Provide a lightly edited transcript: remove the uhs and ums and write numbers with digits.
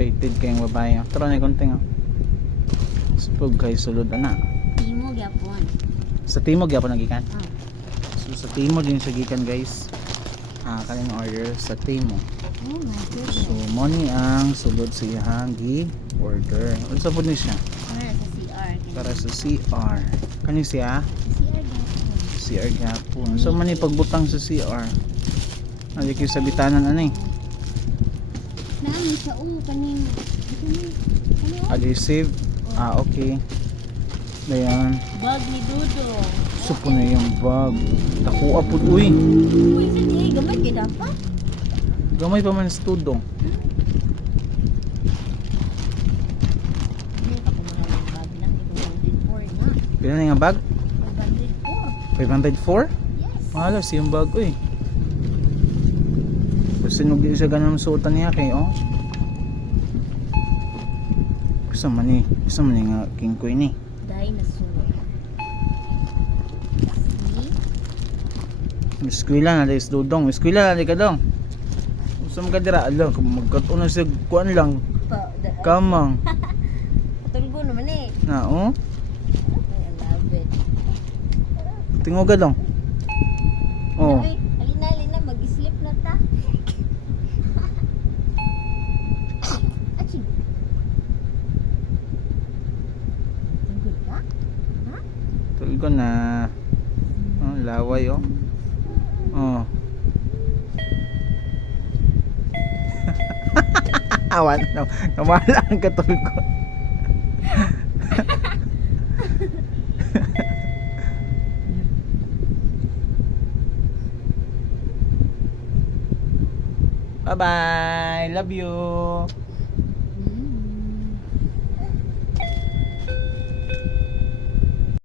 excited kayong babae. Tara na konting. Spog kay sulod ana. Timog yapon. Sa timog yapon nagikan. Ah. So sa timog din sa gikan guys. Kaning order sa timog. Oh my goodness. So mo ni ang sulod sa iyang gi-order. Unsa pud ni siya? Para sa CR. Para sa CR. Kani siya? CR yapon. CR gyapon. So man ni pagbutang sa CR. Ali kay sa bitanan ani. Naami siya kaning Adhesive. Okay. Dayan. bag ni Dudong. So po na yung bag. Takuha po. Uy. Uy, sige, gamay kay dapat. Gamay pa man sa tudong. Hindi ka pumunta ng bag lang. Ito 104 na. Pila na yung bag? 504? 504. Yes. Mahalas yung bag. Uy. Kasi nung di siya ganun suotan niya kay Gusto man ni nga king koy ni. Dinosaur. See? Eskwela na is dudong. Eskwela na ka dong. Gusto mo ka dira alam kung magkatuon sa kuan lang. Kamang. Tulgo naman eh. Na I love it. Tingog ka dong. Oh. Uy, alina, mag-sleep na ta. Aching. Good ka? Ha? Tulgo na. Oh, laway oh. Oh. Awan na. Namala ang katulgo. Bye bye. Love you.